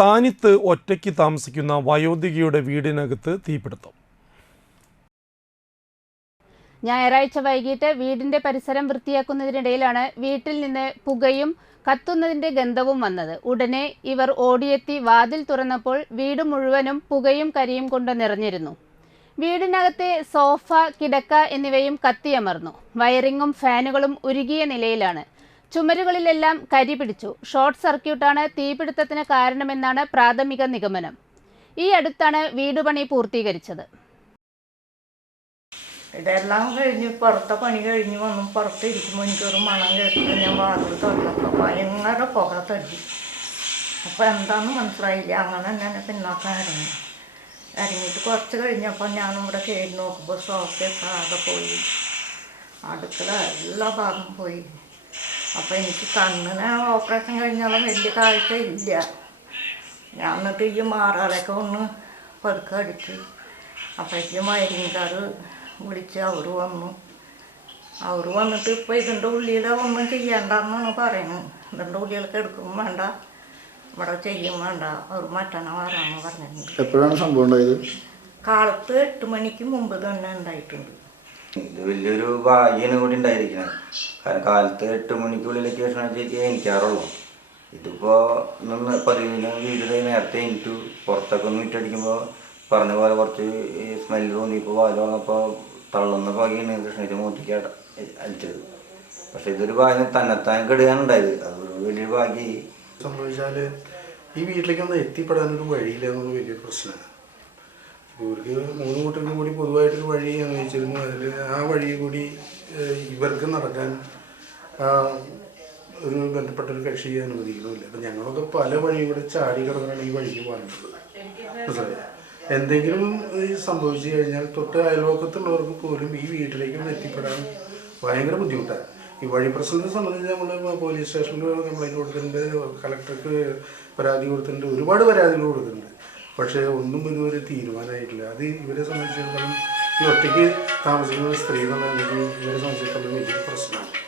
താനിത്ത് ഒറ്റയ്ക്ക് താമസിക്കുന്ന വയോധികയുടെ വീടിനകത്ത് തീപിടുത്തം. ഞായറാഴ്ച വൈകിട്ട് വീടിന്റെ പരിസരം വൃത്തിയാക്കുന്നതിനിടയിലാണ് വീട്ടിൽ നിന്ന് പുകയും കത്തുന്നതിന്റെ ഗന്ധവും വന്നത്. ഉടനെ ഇവർ ഓടിയെത്തി വാതിൽ തുറന്നപ്പോൾ വീട് മുഴുവനും പുകയും കരിയും കൊണ്ട് നിറഞ്ഞിരുന്നു. വീടിനകത്തെ സോഫ കിടക്ക എന്നിവയും കത്തിയമർന്നു. വയറിങ്ങും ഫാനുകളും ഉരുകിയ നിലയിലാണ് ചുമരുകളിലെല്ലാം കരി പിടിച്ചു. ഷോർട്ട് സർക്യൂട്ടാണ് തീപിടുത്തത്തിന് കാരണമെന്നാണ് പ്രാഥമിക നിഗമനം. ഈ അടുത്താണ് വീടുപണി പൂർത്തീകരിച്ചത്. ഇതെല്ലാം കഴിഞ്ഞ് പുറത്തെ പണി കഴിഞ്ഞ് വന്നു. പുറത്ത് ഇരിക്കുമ്പോൾ എനിക്കൊരു മണം കേട്ടിട്ട് ഞാൻ വാതിൽ തുറന്നപ്പോൾ ഭയങ്കര പുക തടി അപ്പോൾ എന്താണെന്ന് മനസ്സിലായില്ല. അങ്ങനെ തന്നെ പിന്നോക്കാൻ ഇറങ്ങി ഇറങ്ങിയിട്ട് കുറച്ച് കഴിഞ്ഞപ്പോൾ ഞാനിവിടെ കയറി നോക്കുമ്പോൾ സോഫയൊക്കെ ആകെ പോയി. അടുക്കള എല്ലാ ഭാഗം പോയി. അപ്പോൾ എനിക്ക് കണ്ണിന് ഓപ്പറേഷൻ കഴിഞ്ഞാലും വലിയ കാഴ്ച ഇല്ല ഞാൻ എന്നിട്ട് ഈ മാറാളൊക്കെ ഒന്ന് പതുക്കെ അടിച്ച് അപ്പോഴേക്കും വയറിങ്കാർ വിളിച്ച് അവർ വന്നു. അവർ വന്നിട്ട് ഇപ്പോൾ ഇതിന്റെ ഉള്ളിൽ ഒന്നും ചെയ്യണ്ടെന്നാണ് പറയുന്നത്. ഇതിന്റെ ഉള്ളിലൊക്കെ എടുക്കും വേണ്ട ഇവിടെ ചെയ്യും വേണ്ട അവർ മറ്റന്നാ വരാമെന്ന് പറഞ്ഞിട്ടുണ്ട്. എപ്പോഴാണ് സംഭവം ഉണ്ടായത്? കാലത്ത് എട്ട് മണിക്ക് മുമ്പ് തന്നെ ഉണ്ടായിട്ടുണ്ട്. ഇത് വലിയൊരു ഭാഗ്യാണ് കൂടി ഉണ്ടായിരിക്കുന്നത് കാരണം കാലത്ത് എട്ട് മണിക്കുള്ളിലേക്ക് ഭക്ഷണം ചെയ്ത് എനിക്കാറുള്ളൂ. ഇതിപ്പോൾ നിന്ന് പതിവിന് വീട്ടിൽ നേരത്തെ എനിക്ക് പുറത്തൊക്കെ ഒന്ന് ഇട്ടടിക്കുമ്പോൾ പറഞ്ഞ പോലെ കുറച്ച് സ്മെല്ല് തോന്നിയപ്പോൾ വാൽ വന്നപ്പോൾ തള്ളുന്ന ഭാഗ്യാണ് കൃഷ്ണജി അട- അടിച്ചത്. പക്ഷെ ഇതൊരു ഭാഗ്യം തന്നെത്താൻ കെടുകയാണ് ഉണ്ടായത്. അത് വലിയൊരു ഭാഗ്യമായി സംഭവിച്ചാൽ ഈ വീട്ടിലേക്ക് ഒന്ന് എത്തിപ്പെടാനൊരു വഴിയില്ല എന്നൊരു വലിയ പ്രശ്നമാണ്. ഇവർക്ക് മൂന്ന് കൂട്ടർക്കും വഴി കൂടി ഇവർക്ക് നടക്കാൻ ഒരു ബന്ധപ്പെട്ട ഒരു കക്ഷി അനുവദിക്കുന്നില്ല. അപ്പം ഞങ്ങളൊക്കെ പല വഴി കൂടെ ചാടി കിടന്നാണ് ഈ വഴിക്ക് പറഞ്ഞത്? എന്തെങ്കിലും സംഭവിച്ചു കഴിഞ്ഞാൽ തൊട്ട് അയൽവക്കത്തുള്ളവർക്ക് പോലും ഈ വീട്ടിലേക്ക് എത്തിപ്പെടാൻ ഭയങ്കര ബുദ്ധിമുട്ടാണ്. ഈ വഴി പ്രശ്നത്തെ സംബന്ധിച്ച് നമ്മൾ പോലീസ് സ്റ്റേഷനിൽ കംപ്ലൈന്റ് കൊടുത്തിട്ടുണ്ട് കളക്ടർക്ക് പരാതി കൊടുത്തിട്ടുണ്ട് ഒരുപാട് പരാതികൾ കൊടുത്തിട്ടുണ്ട്. പക്ഷേ ഒന്നും ഇതുവരെ തീരുമാനമായിട്ടില്ല അത് ഇവരെ സംബന്ധിച്ചിടത്തോളം ഈ ഒറ്റയ്ക്ക് താമസിക്കുന്ന സ്ത്രീ എന്നുണ്ടെങ്കിൽ ഇവരെ സംബന്ധിച്ചിടത്തോളം വലിയ പ്രശ്നമാണ്.